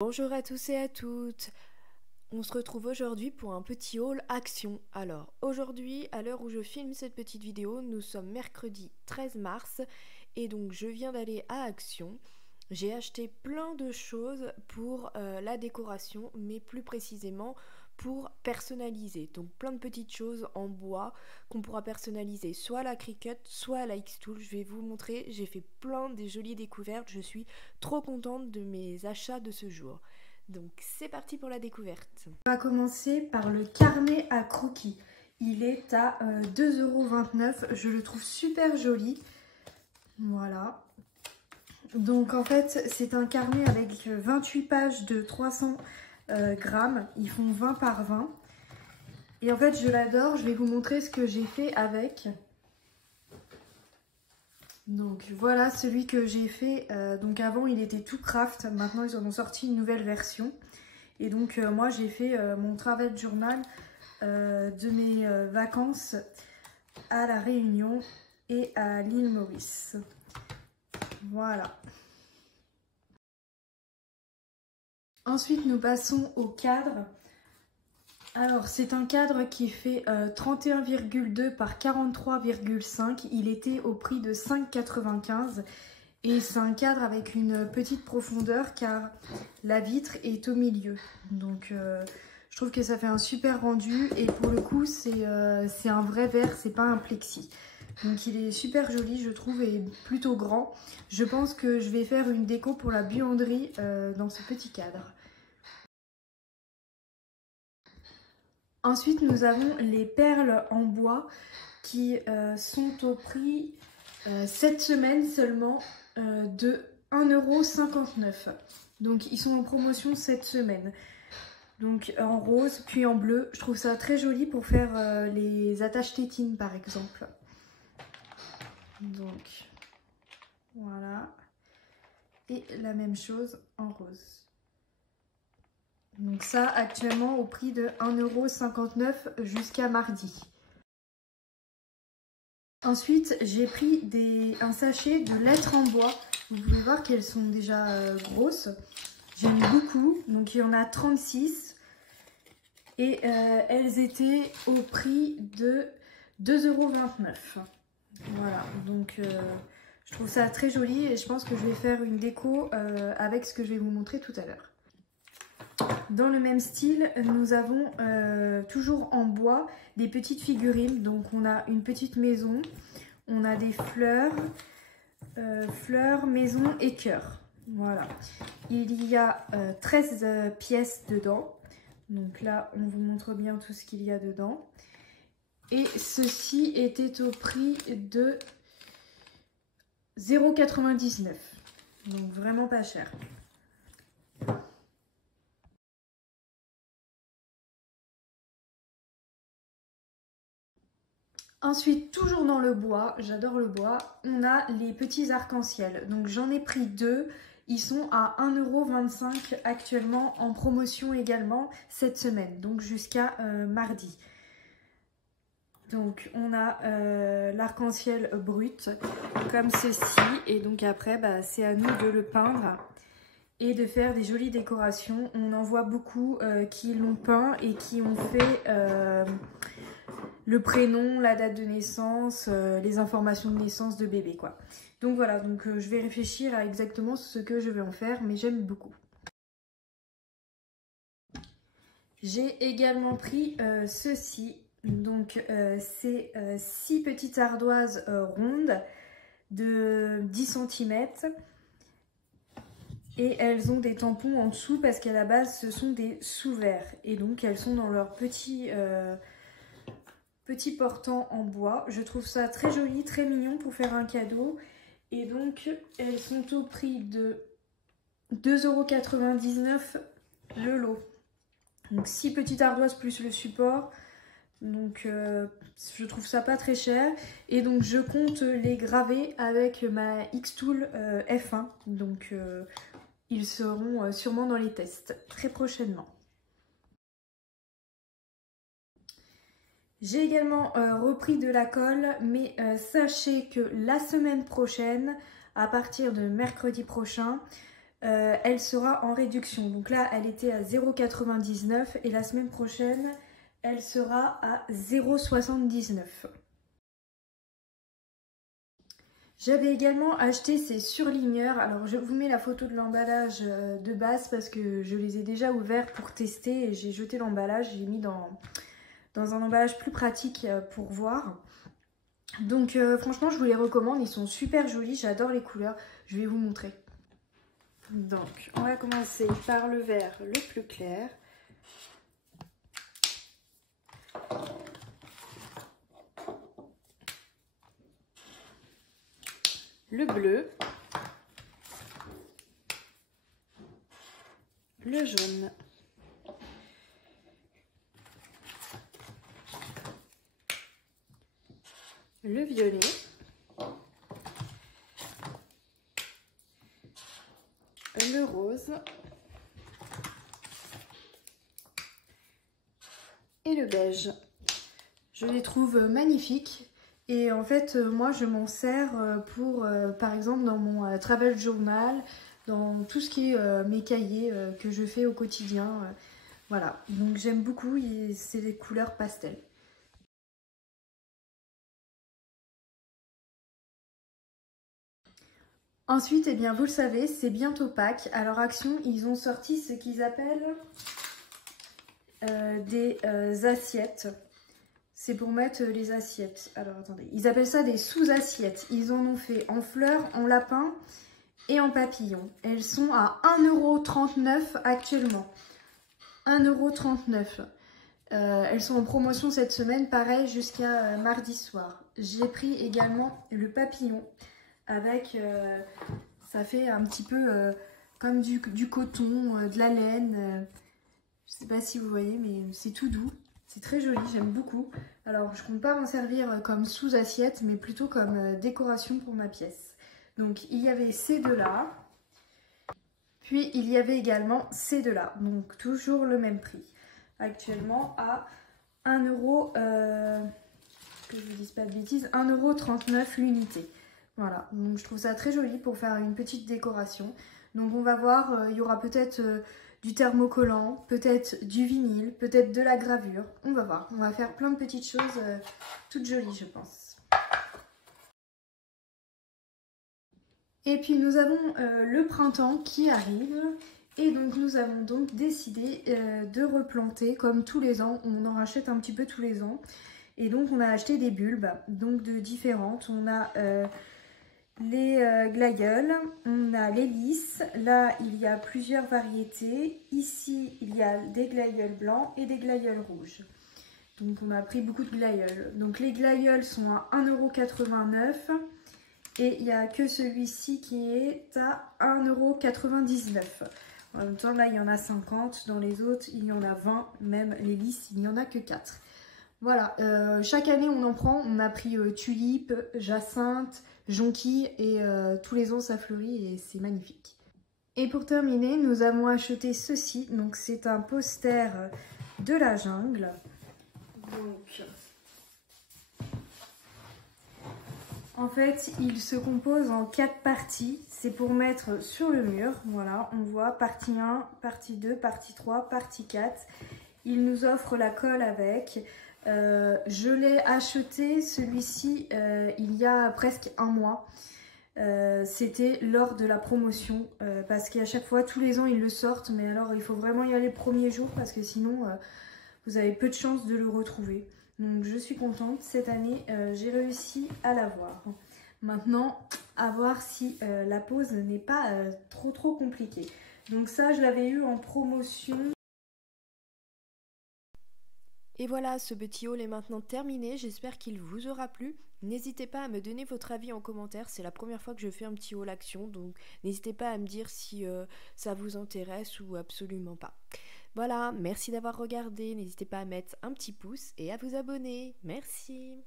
Bonjour à tous et à toutes. On se retrouve aujourd'hui pour un petit haul action. Alors aujourd'hui, à l'heure où je filme cette petite vidéo, nous sommes mercredi 13 mars et donc je viens d'aller à Action. J'ai acheté plein de choses pour la décoration, mais plus précisément pour personnaliser. Donc plein de petites choses en bois qu'on pourra personnaliser soit à la Cricut, soit à la Xtool. Je vais vous montrer, j'ai fait plein de jolies découvertes. Je suis trop contente de mes achats de ce jour. Donc c'est parti pour la découverte. On va commencer par le carnet à croquis. Il est à 2,29 €. Je le trouve super joli. Voilà. Donc en fait c'est un carnet avec 28 pages de 300 grammes. Ils font 20 par 20. Et en fait je l'adore. Je vais vous montrer ce que j'ai fait avec. Donc voilà celui que j'ai fait. Donc avant il était tout craft. Maintenant ils en ont sorti une nouvelle version. Et donc moi j'ai fait mon travel journal de mes vacances à La Réunion et à l'île Maurice. Voilà. Ensuite nous passons au cadre. Alors c'est un cadre qui fait 31,2 par 43,5. Il était au prix de 5,95 €. Et c'est un cadre avec une petite profondeur car la vitre est au milieu. Donc je trouve que ça fait un super rendu et pour le coup c'est un vrai verre, c'est pas un plexi. Donc il est super joli je trouve et plutôt grand. Je pense que je vais faire une déco pour la buanderie dans ce petit cadre. Ensuite nous avons les perles en bois qui sont au prix cette semaine seulement de 1,59 €. Donc ils sont en promotion cette semaine. Donc en rose puis en bleu. Je trouve ça très joli pour faire les attaches tétines par exemple. Donc voilà. Et la même chose en rose. Donc ça actuellement au prix de 1,59 € jusqu'à mardi. Ensuite, j'ai pris un sachet de lettres en bois. Vous pouvez voir qu'elles sont déjà grosses. J'en ai beaucoup, donc il y en a 36. Et elles étaient au prix de 2,29 €. Voilà, donc je trouve ça très joli et je pense que je vais faire une déco avec ce que je vais vous montrer tout à l'heure. Dans le même style, nous avons toujours en bois des petites figurines. Donc on a une petite maison, on a des fleurs, maison et cœur. Voilà. Il y a 13 pièces dedans. Donc là, on vous montre bien tout ce qu'il y a dedans. Et ceci était au prix de 0,99 €. Donc vraiment pas cher. Ensuite, toujours dans le bois, j'adore le bois, on a les petits arcs-en-ciel. Donc j'en ai pris deux, ils sont à 1,25 € actuellement, en promotion également cette semaine, donc jusqu'à mardi. Donc on a l'arc-en-ciel brut, comme ceci, et donc après c'est à nous de le peindre et de faire des jolies décorations. On en voit beaucoup qui l'ont peint et qui ont fait le prénom, la date de naissance, les informations de naissance de bébé quoi. Donc voilà, donc je vais réfléchir à exactement ce que je vais en faire, mais j'aime beaucoup. J'ai également pris ceci, donc c'est 6 petites ardoises rondes de 10 cm. Et elles ont des tampons en dessous parce qu'à la base ce sont des sous-verres. Et donc elles sont dans leur petit portant en bois. Je trouve ça très joli, très mignon pour faire un cadeau. Et donc elles sont au prix de 2,99 € le lot. Donc 6 petites ardoises plus le support. Donc je trouve ça pas très cher. Et donc je compte les graver avec ma Xtool F1. Donc ils seront sûrement dans les tests très prochainement. J'ai également repris de la colle, mais sachez que la semaine prochaine, à partir de mercredi prochain, elle sera en réduction. Donc là, elle était à 0,99 et la semaine prochaine, elle sera à 0,79. J'avais également acheté ces surligneurs. Alors je vous mets la photo de l'emballage de base parce que je les ai déjà ouverts pour tester et j'ai jeté l'emballage. J'ai mis dans un emballage plus pratique pour voir. Donc franchement je vous les recommande, ils sont super jolis, j'adore les couleurs. Je vais vous montrer. Donc on va commencer par le vert le plus clair. Le bleu, le jaune, le violet, le rose et le beige. Je les trouve magnifiques. Et en fait, moi, je m'en sers pour, par exemple, dans mon travel journal, dans tout ce qui est mes cahiers que je fais au quotidien. Voilà, donc j'aime beaucoup, c'est des couleurs pastel. Ensuite, eh bien, vous le savez, c'est bientôt Pâques. Alors, Action, ils ont sorti ce qu'ils appellent des assiettes. C'est pour mettre les assiettes. Alors attendez, ils appellent ça des sous-assiettes. Ils en ont fait en fleurs, en lapin et en papillon. Elles sont à 1,39 € actuellement. 1,39 €. Elles sont en promotion cette semaine, pareil jusqu'à mardi soir. J'ai pris également le papillon avec, ça fait un petit peu comme du coton, de la laine. Je sais pas si vous voyez, mais c'est tout doux. C'est très joli, j'aime beaucoup. Alors, je compte pas m'en servir comme sous-assiette, mais plutôt comme décoration pour ma pièce. Donc, il y avait ces deux-là. Puis, il y avait également ces deux-là. Donc, toujours le même prix. Actuellement, à 1 €, que je vous dise pas de bêtises, 1,39 € l'unité. Voilà, donc je trouve ça très joli pour faire une petite décoration. Donc, on va voir, il y aura peut-être du thermocollant, peut-être du vinyle, peut-être de la gravure. On va voir. On va faire plein de petites choses toutes jolies, je pense. Et puis nous avons le printemps qui arrive. Et donc nous avons donc décidé de replanter comme tous les ans. On en rachète un petit peu tous les ans. Et donc on a acheté des bulbes, donc de différentes. On a les glaïeuls, on a les lys, là il y a plusieurs variétés, ici il y a des glaïeuls blancs et des glaïeuls rouges. Donc on a pris beaucoup de glaïeuls. Donc les glaïeuls sont à 1,89 € et il n'y a que celui-ci qui est à 1,99 €. En même temps là il y en a 50, dans les autres il y en a 20, même les lys il n'y en a que 4. Voilà, chaque année on en prend, on a pris tulipe, jacinthe, jonquille et tous les ans ça fleurit et c'est magnifique. Et pour terminer, nous avons acheté ceci, donc c'est un poster de la jungle. Donc, en fait, il se compose en 4 parties, c'est pour mettre sur le mur. Voilà, on voit partie 1, partie 2, partie 3, partie 4. Il nous offre la colle avec. Je l'ai acheté celui-ci il y a presque un mois. C'était lors de la promotion parce qu'à chaque fois, tous les ans, ils le sortent. Mais alors, il faut vraiment y aller le premier jour parce que sinon, vous avez peu de chances de le retrouver. Donc, je suis contente. Cette année, j'ai réussi à l'avoir. Maintenant, à voir si la pose n'est pas trop compliquée. Donc ça, je l'avais eu en promotion. Et voilà, ce petit haul est maintenant terminé, j'espère qu'il vous aura plu. N'hésitez pas à me donner votre avis en commentaire, c'est la première fois que je fais un petit haul action, donc n'hésitez pas à me dire si ça vous intéresse ou absolument pas. Voilà, merci d'avoir regardé, n'hésitez pas à mettre un petit pouce et à vous abonner. Merci.